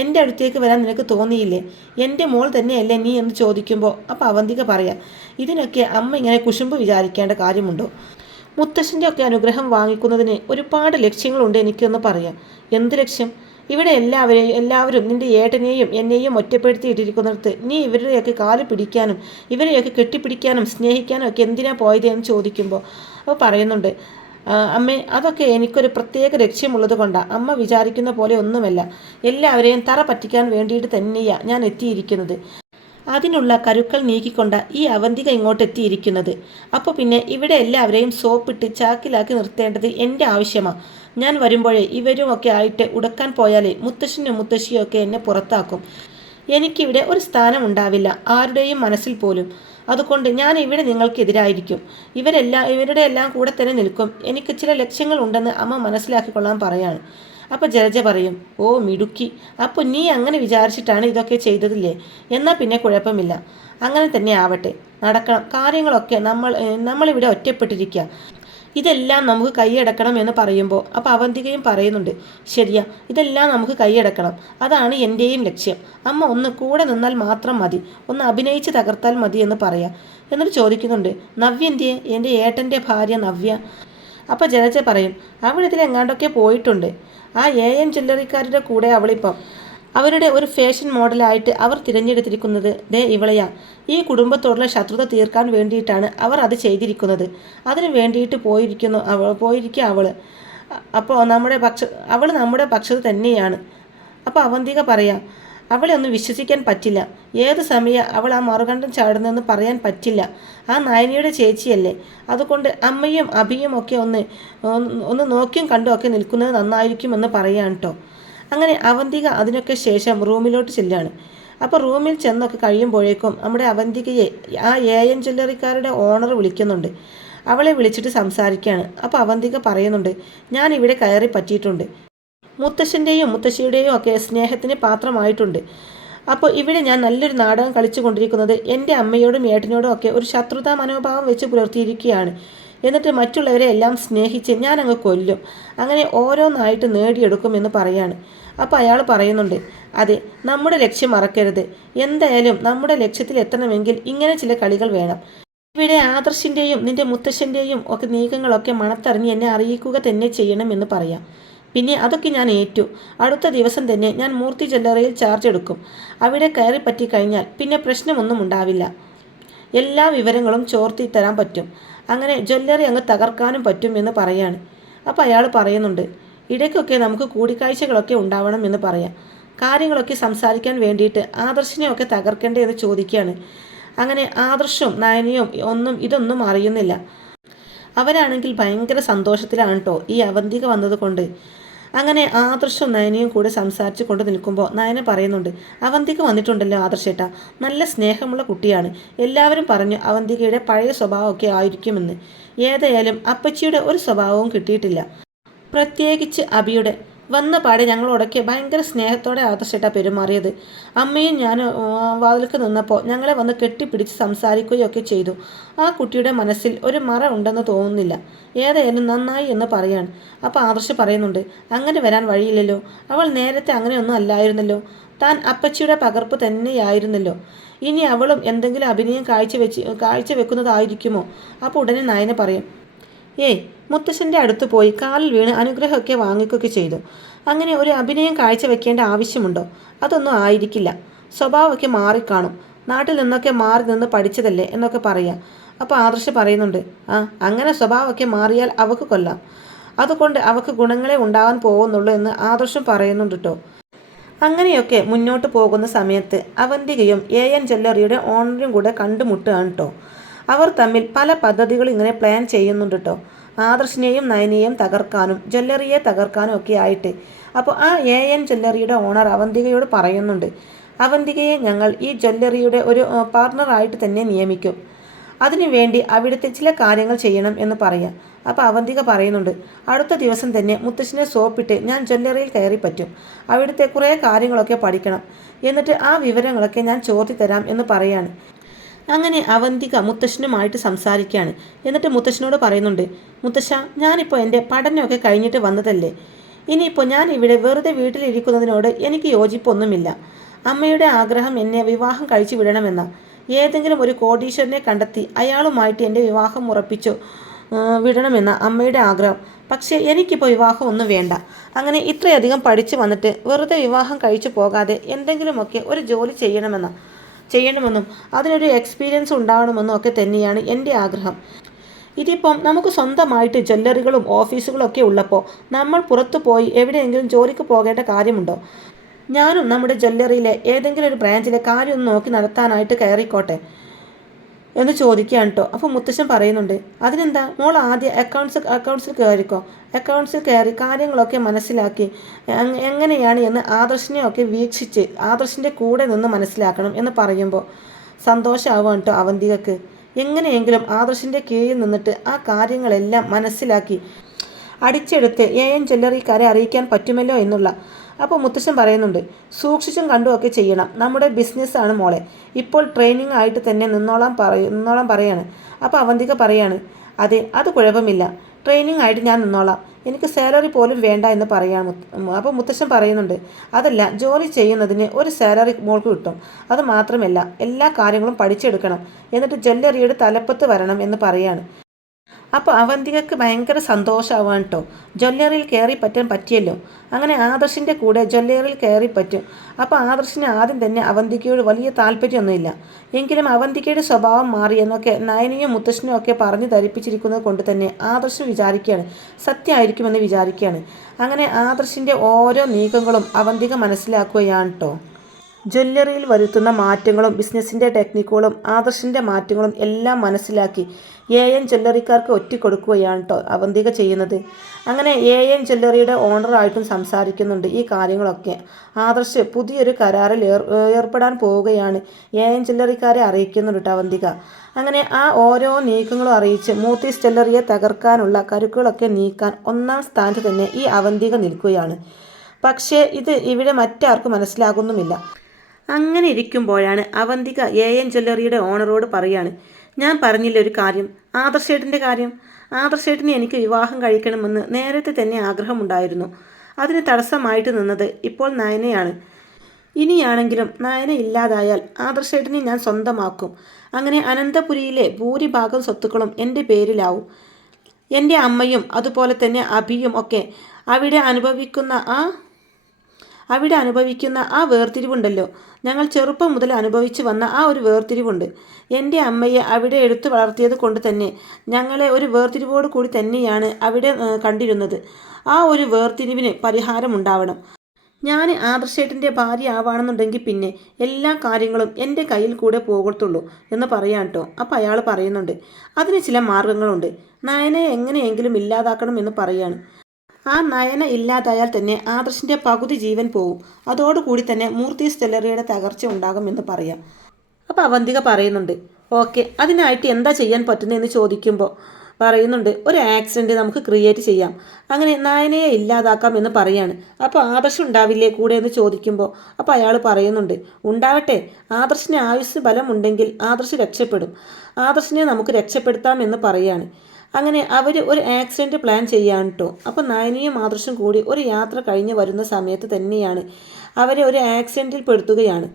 എന്റെ അടുത്തേക്ക് വരാൻ നിനക്ക് തോന്നിയില്ലേ? എന്റെ മോൾ തന്നെയല്ലേ നീ എന്ന് ചോദിക്കുമ്പോൾ അപ്പോൾ അവന്തിക പറയാം ഇതിനൊക്കെ അമ്മ ഇങ്ങനെ കുശുമ്പ് വിചാരിക്കേണ്ട കാര്യമുണ്ടോ? മുത്തശ്ശന്റെ ഒക്കെ അനുഗ്രഹം വാങ്ങിക്കുന്നതിന് ഒരുപാട് ലക്ഷ്യങ്ങളുണ്ട് എനിക്കൊന്ന് പറയാം. എന്ത് ലക്ഷ്യം? ഇവിടെ എല്ലാവരെയും എല്ലാവരും നിന്റെ ഏട്ടനെയും എന്നെയും ഒറ്റപ്പെടുത്തിയിട്ടിരിക്കുന്നിടത്ത് നീ ഇവരുടെയൊക്കെ കാൽ പിടിക്കാനും ഇവരെയൊക്കെ കെട്ടിപ്പിടിക്കാനും സ്നേഹിക്കാനും ഒക്കെ എന്തിനാ പോയത് എന്ന് ചോദിക്കുമ്പോൾ അപ്പോൾ പറയുന്നുണ്ട് "ആ, അമ്മേ അതൊക്കെ എനിക്കൊരു പ്രത്യേക ലക്ഷ്യമുള്ളത് കൊണ്ടാണ് അമ്മ വിചാരിക്കുന്ന പോലെ ഒന്നുമല്ല. എല്ലാവരെയും തറ പറ്റിക്കാൻ വേണ്ടിയിട്ട് തന്നെയാണ് ഞാൻ എത്തിയിരിക്കുന്നത്. അതിനുള്ള കരുക്കൾ നീക്കിക്കൊണ്ട ഈ അവന്തിക ഇങ്ങോട്ട് എത്തിയിരിക്കുന്നത്. അപ്പോൾ പിന്നെ ഇവിടെ എല്ലാവരെയും സോപ്പിട്ട് ചാക്കിലാക്കി നിർത്തേണ്ടത് എന്റെ ആവശ്യമാണ് ഞാൻ വരുമ്പോഴേ ഇവരുമൊക്കെ ആയിട്ട് ഉടക്കാൻ പോയാലേ മുത്തശ്ശനും മുത്തശ്ശിയും ഒക്കെ എന്നെ പുറത്താക്കും. എനിക്കിവിടെ ഒരു സ്ഥാനം ഉണ്ടാവില്ല. ആരുടെയും മനസ്സിൽ പോലും. അതുകൊണ്ട് ഞാൻ ഇവിടെ നിങ്ങൾക്കെതിരായിരിക്കും. ഇവരെല്ലാം ഇവരുടെ എല്ലാം കൂടെ തന്നെ നിൽക്കും. എനിക്ക് ചില ലക്ഷ്യങ്ങൾ ഉണ്ടെന്ന് അമ്മ മനസ്സിലാക്കിക്കൊള്ളാൻ പറയാണ്. അപ്പോൾ ജലജ പറയും ഓ മിടുക്കി. അപ്പോൾ നീ അങ്ങനെ വിചാരിച്ചിട്ടാണ് ഇതൊക്കെ ചെയ്തതില്ലേ? എന്നാൽ പിന്നെ കുഴപ്പമില്ല. അങ്ങനെ തന്നെ ആവട്ടെ. നടക്കണം. കാര്യങ്ങളൊക്കെ നമ്മൾ നമ്മളിവിടെ ഒറ്റപ്പെട്ടിരിക്കുക ഇതെല്ലാം നമുക്ക് കൈയടക്കണം എന്ന് പറയുമ്പോൾ അപ്പോൾ അവന്തികയും പറയുന്നുണ്ട് ശരിയാ ഇതെല്ലാം നമുക്ക് കൈയടക്കണം. അതാണ് എന്റെയും ലക്ഷ്യം. അമ്മ ഒന്ന് കൂടെ നിന്നാൽ മാത്രം മതി. ഒന്ന് അഭിനയിച്ച് തകർത്താൽ മതി എന്ന് പറയാം. എന്നിട്ട് ചോദിക്കുന്നുണ്ട് നവ്യന്റെ എന്റെ ഏട്ടന്റെ ഭാര്യ നവ്യ. അപ്പോൾ ജനച്ച പറയും അവൾ ഇതിലെങ്ങാണ്ടൊക്കെ പോയിട്ടുണ്ട്. ആ എ എൻ ജ്വല്ലറിക്കാരുടെ കൂടെ അവളിപ്പം അവരുടെ ഒരു ഫാഷൻ മോഡലായിട്ട് അവർ തിരഞ്ഞെടുത്തിരിക്കുന്നത് ദേ ഇവളയാ. ഈ കുടുംബത്തോടുള്ള ശത്രുത തീർക്കാൻ വേണ്ടിയിട്ടാണ് അവർ അത് ചെയ്തിരിക്കുന്നത്. അതിന് വേണ്ടിയിട്ട് പോയിരിക്കുന്നു അവൾ പോയിരിക്കുക അവൾ അപ്പോൾ നമ്മുടെ പക്ഷ അവൾ നമ്മുടെ പക്ഷത്ത് തന്നെയാണ്. അപ്പോൾ അവന്തിക പറയാം അവളെ ഒന്നും വിശ്വസിക്കാൻ പറ്റില്ല. ഏത് സമയം അവൾ ആ മറുകണ്ഠം ചാടുന്നതെന്ന് പറയാൻ പറ്റില്ല. ആ നായനിയുടെ ചേച്ചിയല്ലേ. അതുകൊണ്ട് അമ്മയും അഭിയും ഒക്കെ ഒന്ന് ഒന്ന് നോക്കിയും കണ്ടും ഒക്കെ നിൽക്കുന്നത് നന്നായിരിക്കുമെന്ന് പറയാൻ കേട്ടോ അങ്ങനെ അവന്തിക അതിനൊക്കെ ശേഷം റൂമിലോട്ട് ചെല്ലാണ്. അപ്പോൾ റൂമിൽ ചെന്നൊക്കെ കഴിയുമ്പോഴേക്കും നമ്മുടെ അവന്തികയെ ആ എ എൻ ജ്വല്ലറിക്കാരുടെ ഓണർ വിളിക്കുന്നുണ്ട്. അവളെ വിളിച്ചിട്ട് സംസാരിക്കുകയാണ് അപ്പോൾ അവന്തിക പറയുന്നുണ്ട് ഞാൻ ഇവിടെ കയറി പറ്റിയിട്ടുണ്ട്. മുത്തശ്ശന്റെയും മുത്തശ്ശിയുടെയും ഒക്കെ സ്നേഹത്തിന് പാത്രമായിട്ടുണ്ട്. അപ്പോൾ ഇവിടെ ഞാൻ നല്ലൊരു നാടകം കളിച്ചു കൊണ്ടിരിക്കുന്നത് എന്റെ അമ്മയോടും ഏട്ടനോടും ഒക്കെ ഒരു ശത്രുതാ മനോഭാവം വെച്ച് പുലർത്തിയിരിക്കുകയാണ്. എന്നിട്ട് മറ്റുള്ളവരെ എല്ലാം സ്നേഹിച്ച് ഞാൻ അങ്ങ് കൊല്ലും. അങ്ങനെ ഓരോന്നായിട്ട് നേടിയെടുക്കുമെന്ന് പറയാണ്. അപ്പോൾ അയാൾ പറയുന്നുണ്ട് അതെ നമ്മുടെ ലക്ഷ്യം മറക്കരുത്. എന്തായാലും നമ്മുടെ ലക്ഷ്യത്തിൽ എത്തണമെങ്കിൽ ഇങ്ങനെ ചില കളികൾ വേണം. ഇവിടെ ആദർശിന്റെയും നിന്റെ മുത്തശ്ശന്റെയും ഒക്കെ നീക്കങ്ങളൊക്കെ മണത്തറിഞ്ഞ് എന്നെ അറിയിക്കുക തന്നെ ചെയ്യണമെന്ന് പറയാം. പിന്നെ അതൊക്കെ ഞാൻ ഏറ്റു. അടുത്ത ദിവസം തന്നെ ഞാൻ മൂർത്തി ജ്വല്ലറിയിൽ ചാർജ് എടുക്കും. അവിടെ കയറി പറ്റിക്കഴിഞ്ഞാൽ പിന്നെ പ്രശ്നമൊന്നും ഉണ്ടാവില്ല. എല്ലാ വിവരങ്ങളും ചോർത്തി തരാൻ പറ്റും. അങ്ങനെ ജ്വല്ലറി അങ്ങ് തകർക്കാനും പറ്റും എന്ന് പറയാണ്. അപ്പോൾ അയാൾ പറയുന്നുണ്ട് ഇടയ്ക്കൊക്കെ നമുക്ക് കൂടിക്കാഴ്ചകളൊക്കെ ഉണ്ടാവണം എന്ന് പറയാം. കാര്യങ്ങളൊക്കെ സംസാരിക്കാൻ വേണ്ടിയിട്ട് ആദർശിനെയൊക്കെ തകർക്കണ്ടേ എന്ന് ചോദിക്കുകയാണ് അങ്ങനെ ആദർശവും നയനയും ഒന്നും ഇതൊന്നും അറിയുന്നില്ല. അവരാണെങ്കിൽ ഭയങ്കര സന്തോഷത്തിലാണ് കേട്ടോ ഈ അവന്തിക വന്നതുകൊണ്ട് അങ്ങനെ ആദർശവും നയനയും കൂടെ സംസാരിച്ചു കൊണ്ട് നിൽക്കുമ്പോൾ നയന പറയുന്നുണ്ട് അവന്തിക വന്നിട്ടുണ്ടല്ലോ ആദർശേട്ട. നല്ല സ്നേഹമുള്ള കുട്ടിയാണ്. എല്ലാവരും പറഞ്ഞു അവന്തികയുടെ പഴയ സ്വഭാവമൊക്കെ ആയിരിക്കുമെന്ന്. ഏതായാലും അപ്പച്ചിയുടെ ഒരു സ്വഭാവവും കിട്ടിയിട്ടില്ല. പ്രത്യേകിച്ച് അബിയുടെ വന്ന പാടെ ഞങ്ങളോടൊക്കെ ഭയങ്കര സ്നേഹത്തോടെ ആദർശിട്ട പെരുമാറിയത്. അമ്മയും ഞാൻ വാതിൽക്ക് നിന്നപ്പോൾ ഞങ്ങളെ വന്ന് കെട്ടിപ്പിടിച്ച് സംസാരിക്കുകയൊക്കെ ചെയ്തു. ആ കുട്ടിയുടെ മനസ്സിൽ ഒരു മറ ഉണ്ടെന്ന് തോന്നുന്നില്ല. ഏതായാലും നന്നായി എന്ന് പറയാണ്. അപ്പോൾ ആദർശ് പറയുന്നുണ്ട് അങ്ങനെ വരാൻ വഴിയില്ലല്ലോ. അവൾ നേരത്തെ അങ്ങനെയൊന്നും അല്ലായിരുന്നല്ലോ. താൻ അപ്പച്ചിയുടെ പകർപ്പ് തന്നെയായിരുന്നല്ലോ. ഇനി അവളും എന്തെങ്കിലും അഭിനയം കാഴ്ചവെച്ച് കാഴ്ചവെക്കുന്നതായിരിക്കുമോ? അപ്പോൾ ഉടനെ നായന പറയും ഏയ് മുത്തശ്ശന്റെ അടുത്ത് പോയി കാലിൽ വീണ് അനുഗ്രഹമൊക്കെ വാങ്ങിക്കുകയൊക്കെ ചെയ്തു. അങ്ങനെ ഒരു അഭിനയം കാഴ്ചവെക്കേണ്ട ആവശ്യമുണ്ടോ? അതൊന്നും ആയിരിക്കില്ല. സ്വഭാവമൊക്കെ മാറിക്കാണും. നാട്ടിൽ നിന്നൊക്കെ മാറി നിന്ന് പഠിച്ചതല്ലേ എന്നൊക്കെ പറയാം. അപ്പോൾ ആദർശ് പറയുന്നുണ്ട് ആ അങ്ങനെ സ്വഭാവമൊക്കെ മാറിയാൽ അവക്ക് കൊല്ലാം. അതുകൊണ്ട് അവക്ക് ഗുണങ്ങളെ ഉണ്ടാവാൻ പോകുന്നുള്ളൂ എന്ന് ആദർശം പറയുന്നുണ്ട് കേട്ടോ അങ്ങനെയൊക്കെ മുന്നോട്ട് പോകുന്ന സമയത്ത് അവന്തികയും എ. എൻ. ജ്വല്ലറിയുടെ ഓണറും കൂടെ കണ്ടുമുട്ടുകയാണ് കേട്ടോ അവർ തമ്മിൽ പല പദ്ധതികൾ ഇങ്ങനെ പ്ലാൻ ചെയ്യുന്നുണ്ട് കേട്ടോ ആദർശിനെയും നയനെയും തകർക്കാനും ജ്വല്ലറിയെ തകർക്കാനും ഒക്കെ ആയിട്ട്. അപ്പോൾ ആ എ എൻ ജ്വല്ലറിയുടെ ഓണർ അവന്തികയോട് പറയുന്നുണ്ട് അവന്തികയെ ഞങ്ങൾ ഈ ജ്വല്ലറിയുടെ ഒരു പാർട്ണറായിട്ട് തന്നെ നിയമിക്കും. അതിനുവേണ്ടി അവിടുത്തെ ചില കാര്യങ്ങൾ ചെയ്യണം എന്ന് പറയാം. അപ്പോൾ അവന്തിക പറയുന്നുണ്ട് അടുത്ത ദിവസം തന്നെ മുത്തശ്ശിനെ സോപ്പിട്ട് ഞാൻ ജ്വല്ലറിയിൽ കയറി പറ്റും. അവിടുത്തെ കുറേ കാര്യങ്ങളൊക്കെ പഠിക്കണം. എന്നിട്ട് ആ വിവരങ്ങളൊക്കെ ഞാൻ ചോർത്തി തരാം എന്ന് പറയാണ്. അങ്ങനെ അവന്തിക മുത്തശ്ശനുമായിട്ട് സംസാരിക്കുകയാണ്. എന്നിട്ട് മുത്തശ്ശനോട് പറയുന്നുണ്ട് മുത്തശ്ശ ഞാനിപ്പോൾ എന്റെ പഠനമൊക്കെ കഴിഞ്ഞിട്ട് വന്നതല്ലേ? ഇനിയിപ്പോൾ ഞാൻ ഇവിടെ വെറുതെ വീട്ടിലിരിക്കുന്നതിനോട് എനിക്ക് യോജിപ്പൊന്നുമില്ല. അമ്മയുടെ ആഗ്രഹം എന്നെ വിവാഹം കഴിച്ചു വിടണമെന്ന. ഏതെങ്കിലും ഒരു കോടീശ്വരനെ കണ്ടെത്തി അയാളുമായിട്ട് എന്റെ വിവാഹം ഉറപ്പിച്ചു വിടണമെന്ന അമ്മയുടെ ആഗ്രഹം. പക്ഷേ എനിക്കിപ്പോൾ വിവാഹം ഒന്നും വേണ്ട. അങ്ങനെ ഇത്രയധികം പഠിച്ചു വന്നിട്ട് വെറുതെ വിവാഹം കഴിച്ചു പോകാതെ എന്തെങ്കിലുമൊക്കെ ഒരു ജോലി ചെയ്യണമെന്ന. ചെയ്യണമെന്നും അതിനൊരു എക്സ്പീരിയൻസ് ഉണ്ടാവണമെന്നും ഒക്കെ തന്നെയാണ് എന്റെ ആഗ്രഹം. ഇതിപ്പം നമുക്ക് സ്വന്തമായിട്ട് ജ്വല്ലറികളും ഓഫീസുകളും ഒക്കെ ഉള്ളപ്പോൾ നമ്മൾ പുറത്തു പോയി എവിടെയെങ്കിലും ജോലിക്ക് പോകേണ്ട കാര്യമുണ്ടോ? ഞാനും നമ്മുടെ ജ്വല്ലറിയിലെ ഏതെങ്കിലും ഒരു ബ്രാഞ്ചിലെ കാര്യം നോക്കി നടത്താനായിട്ട് കയറിക്കോട്ടെ. എന്ന് ചോദിക്കുകയാണ് കേട്ടോ അപ്പോൾ മുത്തശ്ശൻ പറയുന്നുണ്ട് അതിനെന്താ? മോൾ ആദ്യം അക്കൗണ്ട്സ് അക്കൗണ്ട്സിൽ കയറിക്കോ. അക്കൗണ്ട്സിൽ കയറി കാര്യങ്ങളൊക്കെ മനസ്സിലാക്കി. എങ്ങനെയാണ് എന്ന് ആദർശിനെയൊക്കെ വീക്ഷിച്ച് ആദർശിന്റെ കൂടെ നിന്ന് മനസ്സിലാക്കണം എന്ന് പറയുമ്പോൾ സന്തോഷമാവുകയാണ് കേട്ടോ അവന്തികക്ക്. എങ്ങനെയെങ്കിലും ആദർശിന്റെ കീഴിൽ നിന്നിട്ട് ആ കാര്യങ്ങളെല്ലാം മനസ്സിലാക്കി. അടിച്ചെടുത്ത് എ എൻ ജ്വല്ലറിക്കാരെ അറിയിക്കാൻ പറ്റുമല്ലോ എന്നുള്ള അപ്പോൾ മുത്തശ്ശൻ പറയുന്നുണ്ട് സൂക്ഷിച്ചും കണ്ടുമൊക്കെ ചെയ്യണം. നമ്മുടെ ബിസിനസ്സാണ് മോളെ. ഇപ്പോൾ ട്രെയിനിങ് ആയിട്ട് തന്നെ നിന്നോളാം പറയും നിന്നോളാം പറയാണ്. അപ്പോൾ അവന്തിക പറയാണ് അതെ അത് കുഴപ്പമില്ല. ട്രെയിനിങ് ആയിട്ട് ഞാൻ നിന്നോളാം. എനിക്ക് സാലറി പോലും വേണ്ട എന്ന് പറയാൻ അപ്പോൾ മുത്തശ്ശൻ പറയുന്നുണ്ട് അതല്ല ജോലി ചെയ്യുന്നതിന് ഒരു സാലറി മോൾക്ക് കിട്ടും. അത് മാത്രമല്ല എല്ലാ കാര്യങ്ങളും പഠിച്ചെടുക്കണം. എന്നിട്ട് ജ്വല്ലറിയുടെ തലപ്പത്ത് വരണം എന്ന് പറയാണ്. അപ്പോൾ അവന്തികക്ക് ഭയങ്കര സന്തോഷമാവാൻ കേട്ടോ ജ്വല്ലറിയിൽ കയറി പറ്റാൻ പറ്റിയല്ലോ. അങ്ങനെ ആദർശിന്റെ കൂടെ ജ്വല്ലറിയിൽ കയറി പറ്റും. അപ്പോൾ ആദർശിന് ആദ്യം തന്നെ അവന്തികയോട് വലിയ താല്പര്യമൊന്നുമില്ല. എങ്കിലും അവന്തികയുടെ സ്വഭാവം മാറിയെന്നൊക്കെ നയനിയും മുത്തശ്ശനും ഒക്കെ പറഞ്ഞു ധരിപ്പിച്ചിരിക്കുന്നത് കൊണ്ട് തന്നെ ആദർശം വിചാരിക്കുകയാണ്. സത്യമായിരിക്കുമെന്ന് വിചാരിക്കുകയാണ്. അങ്ങനെ ആദർശിന്റെ ഓരോ നീക്കങ്ങളും അവന്തിക മനസ്സിലാക്കുകയാണ് കേട്ടോ ജ്വല്ലറിയിൽ വരുത്തുന്ന മാറ്റങ്ങളും ബിസിനസ്സിന്റെ ടെക്നിക്കുകളും ആദർശിന്റെ മാറ്റങ്ങളും എല്ലാം മനസ്സിലാക്കി എ എൻ ജ്വല്ലറിക്കാർക്ക് ഒറ്റിക്കൊടുക്കുകയാണ് കേട്ടോ അവന്തിക ചെയ്യുന്നത്. അങ്ങനെ എ എൻ ജ്വല്ലറിയുടെ ഓണറായിട്ടും സംസാരിക്കുന്നുണ്ട് ഈ കാര്യങ്ങളൊക്കെ. ആദർശ് പുതിയൊരു കരാറിൽ ഏർപ്പെടാൻ പോവുകയാണ്. എ എൻ ജ്വല്ലറിക്കാരെ അറിയിക്കുന്നുണ്ട് കേട്ടോ അവന്തിക. അങ്ങനെ ആ ഓരോ നീക്കങ്ങളും അറിയിച്ച് മൂത്തീസ് ജ്വല്ലറിയെ തകർക്കാനുള്ള കരുക്കളൊക്കെ നീക്കാൻ ഒന്നാം സ്ഥാനത്ത് തന്നെ ഈ അവന്തിക നിൽക്കുകയാണ്. പക്ഷേ ഇത് ഇവിടെ മറ്റാർക്കും മനസ്സിലാകുന്നുമില്ല. അങ്ങനെ ഇരിക്കുമ്പോഴാണ് അവന്തിക എ. എൻ. ജ്വല്ലറിയുടെ ഓണറോട് പറയാണ് ഞാൻ പറഞ്ഞില്ല ഒരു കാര്യം? ആദർശേട്ടന്റെ കാര്യം? ആദർശേട്ടനെ എനിക്ക് വിവാഹം കഴിക്കണമെന്ന് നേരത്തെ തന്നെ ആഗ്രഹമുണ്ടായിരുന്നു. അതിന് തടസ്സമായിട്ട് നിന്നത് ഇപ്പോൾ നയനയാണ്. ഇനിയാണെങ്കിലും നയന ഇല്ലാതായാൽ ആദർശേട്ടനെ ഞാൻ സ്വന്തമാക്കും. അങ്ങനെ അനന്തപുരിയിലെ ഭൂരിഭാഗം സ്വത്തുക്കളും എന്റെ പേരിലാവും. എന്റെ അമ്മയും അതുപോലെ തന്നെ അഭിയും ഒക്കെ അവിടെ അനുഭവിക്കുന്ന ആ അവിടെ അനുഭവിക്കുന്ന ആ വേർതിരിവുണ്ടല്ലോ. ഞങ്ങൾ ചെറുപ്പം മുതൽ അനുഭവിച്ചു വന്ന ആ ഒരു വേർതിരിവുണ്ട്. എന്റെ അമ്മയെ അവിടെ എടുത്തു വളർത്തിയത് കൊണ്ട് തന്നെ ഞങ്ങളെ ഒരു വേർതിരിവോട് കൂടി തന്നെയാണ് അവിടെ കണ്ടിരുന്നത്. ആ ഒരു വേർതിരിവിന് പരിഹാരമുണ്ടാവണം. ഞാൻ ആദർശേട്ടന്റെ ഭാര്യ ആവാണെന്നുണ്ടെങ്കിൽ പിന്നെ എല്ലാ കാര്യങ്ങളും എന്റെ കയ്യിൽ കൂടെ പോകത്തുള്ളൂ എന്ന് പറയാം കേട്ടോ. അപ്പം അയാൾ പറയുന്നുണ്ട്. അതിന് ചില മാർഗങ്ങളുണ്ട്. നയനെ എങ്ങനെയെങ്കിലും ഇല്ലാതാക്കണം എന്ന് പറയാണ്. ആ നയന ഇല്ലാതായാൽ തന്നെ ആദർശിന്റെ പകുതി ജീവൻ പോവും. അതോടുകൂടി തന്നെ മൂർത്തി സ്റ്റെല്ലറിയുടെ തകർച്ച ഉണ്ടാകുമെന്ന് പറയാം. അപ്പോൾ അവന്തിക പറയുന്നുണ്ട് ഓക്കെ അതിനായിട്ട് എന്താ ചെയ്യാൻ പറ്റുന്നതെന്ന് ചോദിക്കുമ്പോൾ പറയുന്നുണ്ട് ഒരു ആക്സിഡന്റ് നമുക്ക് ക്രിയേറ്റ് ചെയ്യാം. അങ്ങനെ നയനയെ ഇല്ലാതാക്കാം എന്ന് പറയാണ്. അപ്പോൾ ആദർശം ഉണ്ടാവില്ലേ കൂടെ എന്ന് ചോദിക്കുമ്പോൾ അപ്പോൾ അയാൾ പറയുന്നുണ്ട് ഉണ്ടാവട്ടെ ആദർശിന് ആയുസ് ബലമുണ്ടെങ്കിൽ ആദർശ് രക്ഷപ്പെടും. ആദർശിനെ നമുക്ക് രക്ഷപ്പെടുത്താം എന്ന് പറയാണ്. അങ്ങനെ അവർ ഒരു ആക്സിഡന്റ് പ്ലാൻ ചെയ്യാൻ കേട്ടോ അപ്പോൾ നയനിയും ആദർശം കൂടി ഒരു യാത്ര കഴിഞ്ഞ് വരുന്ന സമയത്ത് തന്നെയാണ് അവരെ ഒരു ആക്സിഡന്റിൽ പെടുത്തുകയാണ്.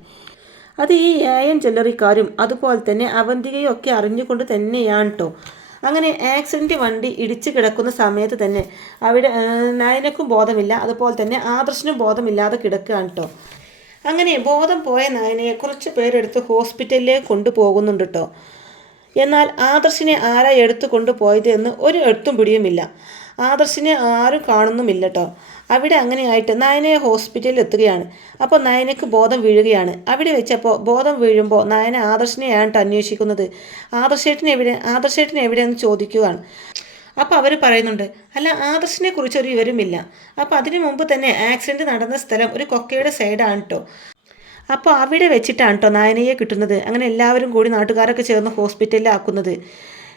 അത് ഈ എൻ ജ്വല്ലറിക്കാരും അതുപോലെ തന്നെ അവന്തികയും ഒക്കെ അറിഞ്ഞുകൊണ്ട് തന്നെയാണ് കേട്ടോ അങ്ങനെ ആക്സിഡന്റ് വണ്ടി ഇടിച്ചു കിടക്കുന്ന സമയത്ത് തന്നെ അവിടെ നയനക്കും ബോധമില്ല അതുപോലെ തന്നെ ആദർശനും ബോധമില്ലാതെ കിടക്കുകയാണ് കേട്ടോ അങ്ങനെ ബോധം പോയ നയനയെ കുറച്ച് പേരെടുത്ത് ഹോസ്പിറ്റലിലേക്ക് കൊണ്ടുപോകുന്നുണ്ട് കേട്ടോ എന്നാൽ ആദർശിനെ ആരാ എടുത്തു കൊണ്ടുപോയത് എന്ന് ഒരു എഴുത്തും പിടിയുമില്ല. ആദർശിനെ ആരും കാണുന്നുമില്ല കേട്ടോ അവിടെ അങ്ങനെയായിട്ട് നയനയെ ഹോസ്പിറ്റലിൽ എത്തുകയാണ്. അപ്പോൾ നയനയ്ക്ക് ബോധം വീഴുകയാണ്. അവിടെ വെച്ചപ്പോൾ ബോധം വീഴുമ്പോൾ നയന ആദർശിനെയാണ് അന്വേഷിക്കുന്നത്. ആദർശേട്ടൻ എവിടെ ആദർശേട്ടൻ എവിടെയെന്ന് ചോദിക്കുകയാണ്. അപ്പോൾ അവർ പറയുന്നുണ്ട് അല്ല ആദർശിനെ ഒരു വിവരമില്ല. അപ്പോൾ അതിനു മുമ്പ് തന്നെ ആക്സിഡന്റ് നടന്ന സ്ഥലം ഒരു കൊക്കയുടെ സൈഡാണ് കേട്ടോ അപ്പോൾ അവിടെ വെച്ചിട്ടാണ് കേട്ടോ നായനയെ കിട്ടുന്നത്. അങ്ങനെ എല്ലാവരും കൂടി നാട്ടുകാരൊക്കെ ചേർന്ന് ഹോസ്പിറ്റലിലാക്കുന്നത്.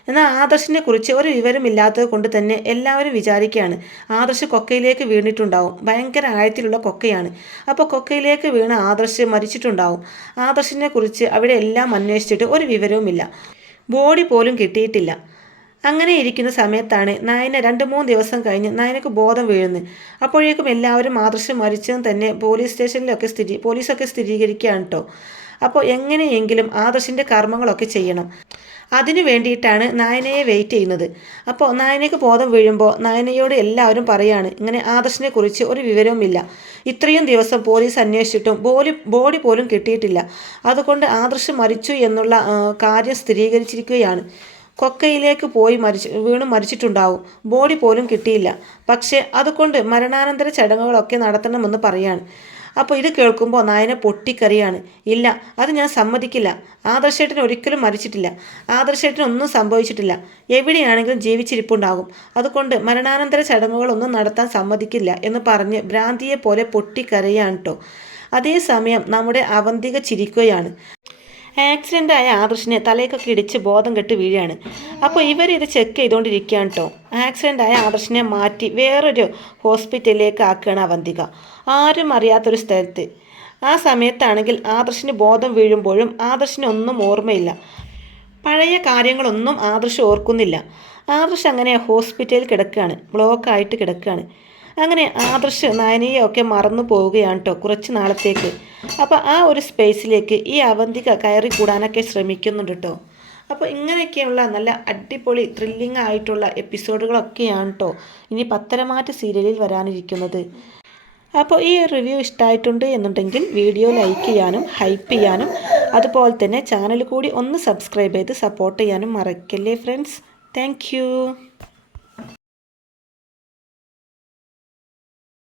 എന്നാൽ ആദർശിനെ കുറിച്ച് ഒരു വിവരമില്ലാത്തത് കൊണ്ട് തന്നെ എല്ലാവരും വിചാരിക്കുകയാണ് ആദർശ് കൊക്കയിലേക്ക് വീണിട്ടുണ്ടാവും. ഭയങ്കര ആഴത്തിലുള്ള കൊക്കയാണ്. അപ്പോൾ കൊക്കയിലേക്ക് വീണ ആദർശ് മരിച്ചിട്ടുണ്ടാവും. ആദർശിനെ കുറിച്ച് അവിടെ എല്ലാം അന്വേഷിച്ചിട്ട് ഒരു വിവരവുമില്ല. ബോഡി പോലും കിട്ടിയിട്ടില്ല. അങ്ങനെ ഇരിക്കുന്ന സമയത്താണ് നായന രണ്ട് മൂന്ന് ദിവസം കഴിഞ്ഞ് നായനക്ക് ബോധം വീഴുന്നത്. അപ്പോഴേക്കും എല്ലാവരും ആദർശം മരിച്ചതും തന്നെ പോലീസ് സ്റ്റേഷനിലൊക്കെ സ്ഥിതി പോലീസൊക്കെ സ്ഥിരീകരിക്കുകയാണ് കേട്ടോ അപ്പോൾ എങ്ങനെയെങ്കിലും ആദർശിന്റെ കർമ്മങ്ങളൊക്കെ ചെയ്യണം. അതിനു വേണ്ടിയിട്ടാണ് നായനയെ വെയിറ്റ് ചെയ്യുന്നത്. അപ്പോൾ നായനയ്ക്ക് ബോധം വീഴുമ്പോൾ നായനയോട് എല്ലാവരും പറയാണ് ഇങ്ങനെ ആദർശിനെ കുറിച്ച് ഒരു വിവരവുമില്ല ഇത്രയും ദിവസം പോലീസ് അന്വേഷിച്ചിട്ടും ബോഡി ബോഡി പോലും കിട്ടിയിട്ടില്ല. അതുകൊണ്ട് ആദർശ് മരിച്ചു എന്നുള്ള കാര്യം സ്ഥിരീകരിച്ചിരിക്കുകയാണ്. കൊക്കയിലേക്ക് പോയി മരിച്ചു വീണ് മരിച്ചിട്ടുണ്ടാവും. ബോഡി പോലും കിട്ടിയില്ല. പക്ഷേ അതുകൊണ്ട് മരണാനന്തര ചടങ്ങുകളൊക്കെ നടത്തണമെന്ന് പറയാണ്. അപ്പോൾ ഇത് കേൾക്കുമ്പോൾ നായന പൊട്ടിക്കറിയാണ്. ഇല്ല അത് ഞാൻ സമ്മതിക്കില്ല. ആദർശേട്ടൻ ഒരിക്കലും മരിച്ചിട്ടില്ല. ആദർശേട്ടനൊന്നും സംഭവിച്ചിട്ടില്ല. എവിടെയാണെങ്കിലും ജീവിച്ചിരിപ്പുണ്ടാകും. അതുകൊണ്ട് മരണാനന്തര ചടങ്ങുകളൊന്നും നടത്താൻ സമ്മതിക്കില്ല എന്ന് പറഞ്ഞ് ഭ്രാന്തിയെ പോലെ പൊട്ടിക്കരയാണ് കേട്ടോ അതേസമയം നമ്മുടെ അവന്തിക ചിരിക്കുകയാണ്. ആക്സിഡന്റ് ആയ ആദർശിനെ തലയൊക്കെ ഇടിച്ച് ബോധം കെട്ട് വീഴാണ്. അപ്പോൾ ഇവർ ഇത് ചെക്ക് ചെയ്തുകൊണ്ടിരിക്കുകയാണ് കേട്ടോ ആക്സിഡന്റ് ആയ ആദർശിനെ മാറ്റി വേറൊരു ഹോസ്പിറ്റലിലേക്ക് ആക്കുകയാണ് അവന്തിക. ആരും അറിയാത്തൊരു സ്ഥലത്ത്. ആ സമയത്താണെങ്കിൽ ആദർശിന് ബോധം വീഴുമ്പോഴും ആദർശിന് ഒന്നും ഓർമ്മയില്ല. പഴയ കാര്യങ്ങളൊന്നും ആദർശ് ഓർക്കുന്നില്ല. ആദർശ് അങ്ങനെ ഹോസ്പിറ്റലിൽ കിടക്കുകയാണ്. ബ്ലോക്കായിട്ട് കിടക്കുകയാണ്. അങ്ങനെ ആദർശ് നയനയെ ഒക്കെ മറന്നു പോവുകയാണ് കേട്ടോ കുറച്ച് നാളത്തേക്ക്. അപ്പോൾ ആ ഒരു സ്പേസിലേക്ക് ഈ അവന്തിക കയറി കൂടാനൊക്കെ ശ്രമിക്കുന്നുണ്ട് കേട്ടോ അപ്പോൾ ഇങ്ങനെയൊക്കെയുള്ള നല്ല അടിപൊളി ത്രില്ലിംഗ് ആയിട്ടുള്ള എപ്പിസോഡുകളൊക്കെയാണ് കേട്ടോ ഇനി പത്തരമാറ്റ് സീരിയലിൽ വരാനിരിക്കുന്നത്. അപ്പോൾ ഈ റിവ്യൂ ഇഷ്ടമായിട്ടുണ്ട് എന്നുണ്ടെങ്കിൽ വീഡിയോ ലൈക്ക് ചെയ്യാനും ഹൈപ്പ് ചെയ്യാനും അതുപോലെ തന്നെ ചാനൽ കൂടി ഒന്ന് സബ്സ്ക്രൈബ് ചെയ്ത് സപ്പോർട്ട് ചെയ്യാനും മറക്കല്ലേ ഫ്രണ്ട്സ് താങ്ക്